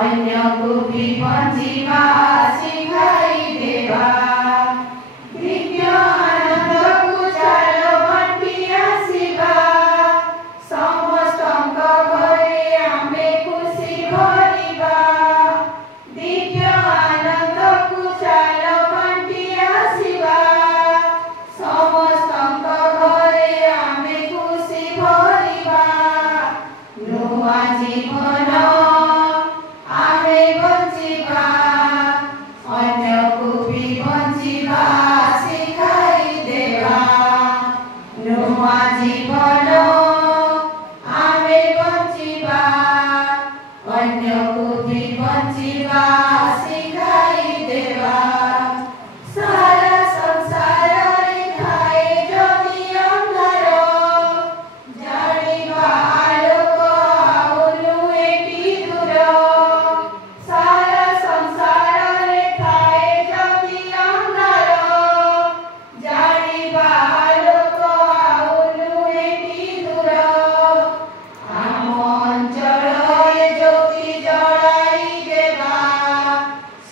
ଅନ୍ୟକୁ ବି ବଞ୍ଚିବା ଶିଖାଇ ଦେବା। ଦିବ୍ୟ ଆନନ୍ଦକୁ ଚାଲ ବାଣ୍ଟି ଆସିବା। ସମସ୍ତଙ୍କ ଘରେ ଆମେ ଖୁସି ଭରିବା। ଦିବ୍ୟ ଆନନ୍ଦକୁ ଚାଲ ବାଣ୍ଟି ଆସିବା। ସମସ୍ତଙ୍କ ଘରେ ଆମେ ଖୁସି ଭରିବା। ନୂଆ ଜୀବନ ଆମେ ବଞ୍ଚିବା। ଅନ୍ୟକୁ ବି ବଞ୍ଚିବା ଶିଖାଇ ଦେବା। ନୂଆ ଜୀବନ ଆମେ ବଞ୍ଚିବା। ଅନ୍ୟକୁ ବି ବଞ୍ଚିବା ଶିଖାଇ ଦେବା। ସାରା ସଂସାରରେ ଥାଏ ଯଦି ଅନ୍ଧାର, ଜାଣିବା ଆଲୋକ ଆଉ ନୁହେଁ ଦୂର। ସାରା ସଂସାରରେ ଥାଏ ଯଦି ଅନ୍ଧାର, ଜାଣିବା ଆଲୋକ ଆଉ ନୁହେଁ ଦୂର। ଆମ ଅଞ୍ଚଳରେ ଜ୍ୟୋତି ଜଳାଇ ଦେବା।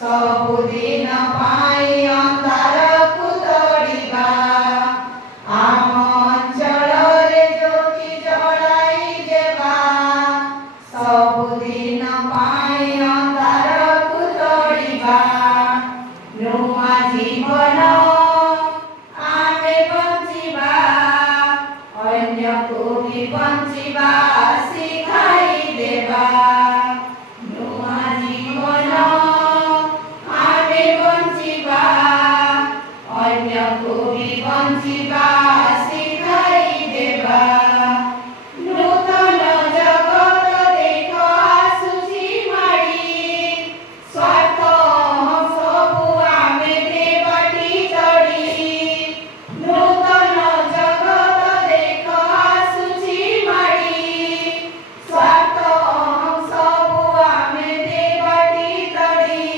ସବୁଦିନ ପାଇଁ ଅନ୍ଧାରକୁ ତଡ଼ିବା। ଆମ ଅଞ୍ଚଳରେ ଜ୍ୟୋତି ଜଳାଇ ଦେବା। ସବୁଦିନ ପାଇଁ ଅନ୍ଧାରକୁ ତଡ଼ିବା। ନୂଆ ଜୀବନ ଆମେ ବଞ୍ଚିବା। ଅନ୍ୟକୁ ବି ବଞ୍ଚିବା ଶିଖାଇ ଦେବା। ନୂଆ ଜୀବନ ଆମେ ବଞ୍ଚିବା। ଅନ୍ୟକୁ ବି ବଞ୍ଚିବା ଶିଖାଇ ଦେବା। ନୂତନ ଜଗତ ଦେଖ ଆସୁଛି ମାଡ଼ି। ସ୍ୱାର୍ଥ ସବୁ ଆମେ ଦେବାଟି ତଡ଼ି। ନୂତନ ଜଗତ ଦେଖ ଆସୁଛି ମାଡ଼ି। ସ୍ୱାର୍ଥ ସବୁ ଆମେ ଦେବାଟି ତଡ଼ି।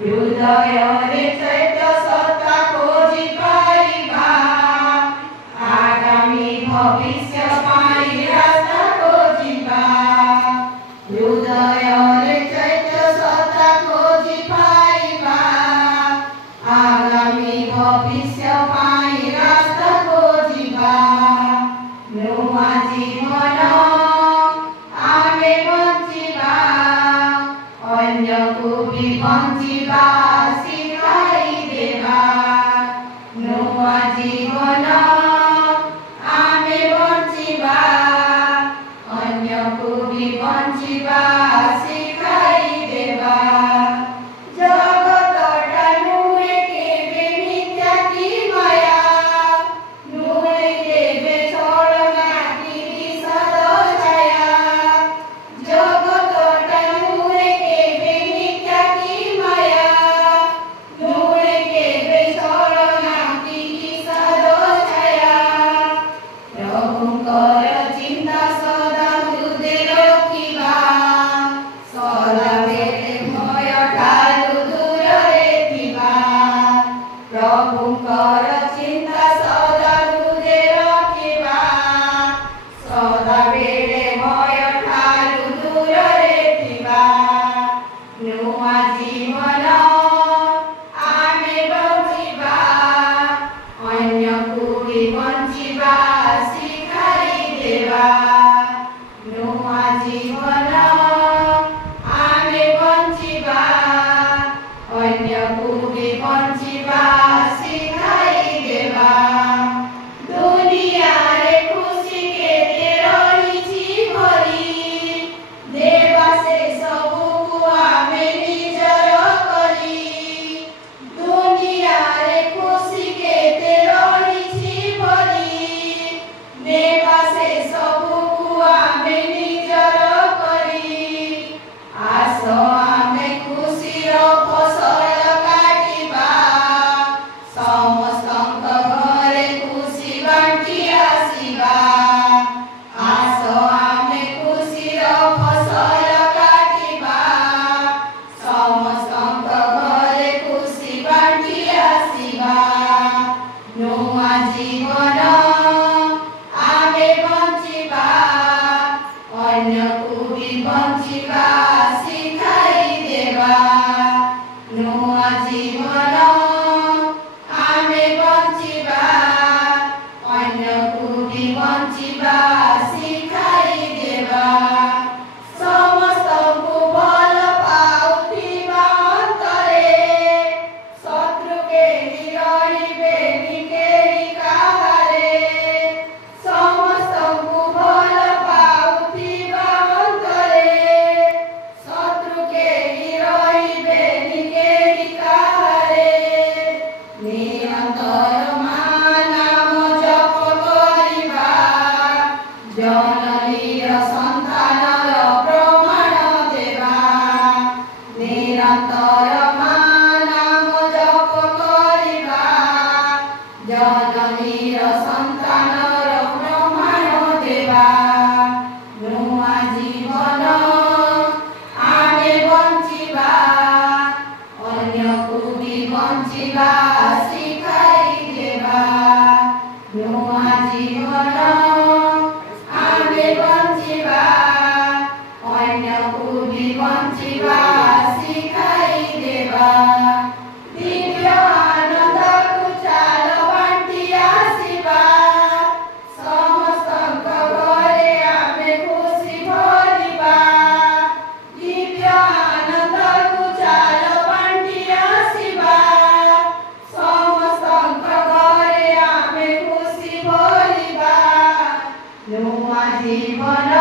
ହୃଦୟରେ ଚୈତ୍ୟ ସତ୍ତା ଖୋଜି ପାଇବା। ଆଗାମୀ ଭବିଷ୍ୟ ପାଇଁ ରାସ୍ତା ଖୋଜିବା। ହୃଦୟରେ ଚୈତ୍ୟ ସତ୍ତା ଖୋଜି ପାଇବା। ଆଗାମୀ ଭବିଷ୍ୟ ପାଇଁ ରାସ୍ତା ଖୋଜିବା। ନୂଆ ଜୀବନ ଆମେ ବଞ୍ଚିବା। ଅନ୍ୟକୁ ବି ବଞ୍ଚିବା ଶିଖାଇ ଦେବା। ନୂଆ ଜୀବନ ଆମେ ବଞ୍ଚିବା। ଅନ୍ୟକୁ ବି ବଞ୍ଚିବା ଶିଖାଇ ଦେବା। ଜଗତଟା ନୁହେଁ କେବେ ମିଥ୍ୟା କି ମାୟା। ନୁହେଁ କେବେ ଛଳନା କି ବିଷାଦ ଛାୟା। ଜଗତଟା ନୁହେଁ କେବେ ମିଥ୍ୟା କି ମାୟା। ନୁହେଁ କେବେ ଛଳନା କି ବିଷାଦ ଛାୟା। ପ୍ରଭୁଙ୍କର ଚିନ୍ତା ସଦା ହୃଦୟ ରଖିବା। ସଦାବେଳେ ଭୟ ବଞ୍ଚିବା ଶିଖାଇ ଦେବା। ନୂଆ ଜୀବନ ଆମେ ବଞ୍ଚିବା, ଅନ୍ୟକୁ ବି ବଞ୍ଚିବା ଶିଖାଇ ଦେବା। ସମସ୍ତଙ୍କୁ ଭଲ ପାଉଥିବା ଅନ୍ତରେ ଶତ୍ରୁ କେହି ରହିବେନି କେହି କାହାରେ। ସମସ୍ତଙ୍କୁ ଭଲ ପାଉଥିବା ଅନ୍ତରେ ଶତ୍ରୁ କେହି ରହିବେନି କେହି କାହାରେ। ନିରନ୍ତର ମା ନାମ ଜପ କରିବା, ଜନନୀର ସନ୍ତାନର ପ୍ରମାଣ ଦେବା। ନିରନ୍ତର ମା ନାମ ଜପ କରିବା, ଜନନୀର ସନ୍ତାନର ପ୍ରମାଣ ଦେବା। ନୂଆ ଜୀବନ ଆମେ ବଞ୍ଚିବା, ଅନ୍ୟକୁ ବି ବଞ୍ଚିବା ଶିଖାଇ ଦେବା। ନୂଆ ଜୀବନ ଆମେ ବଞ୍ଚିବା, ଅନ୍ୟକୁ ବି ବଞ୍ଚିବା ଶିଖାଇ ଦେବା। ଦିବ୍ୟ ଆନନ୍ଦକୁ ଚାଲ ବାଣ୍ଟି ଆସିବା, ସମସ୍ତଙ୍କ ଘରେ ଆମେ ଖୁସି ଭରିବା। ଦିବ୍ୟ ଆନନ୍ଦକୁ ଚାଲ ବାଣ୍ଟି ଆସିବା, ସମସ୍ତଙ୍କ ଘରେ ଆମେ ଖୁସି ଭରିବା। ନୂଆ ଜୀବନ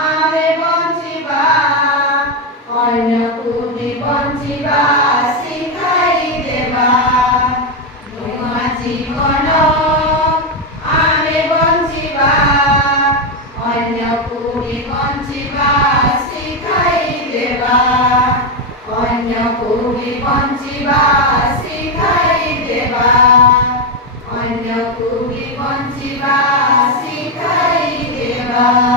ଆମେ ବଞ୍ଚିବା, ଅନ୍ୟକୁ ବି ବଞ୍ଚିବା ଶିଖାଇ ଦେବା। ନୂଆ ଜୀବନ ଆମେ ବଞ୍ଚିବା, ଅନ୍ୟକୁ ବି ବଞ୍ଚିବା ଶିଖାଇ ଦେବା। ଅନ୍ୟକୁ ବି ବଞ୍ଚିବା ଶିଖାଇ ଦେବା। ଅନ୍ୟକୁ ବି ବଞ୍ଚିବା ଶିଖାଇ ଦେବା।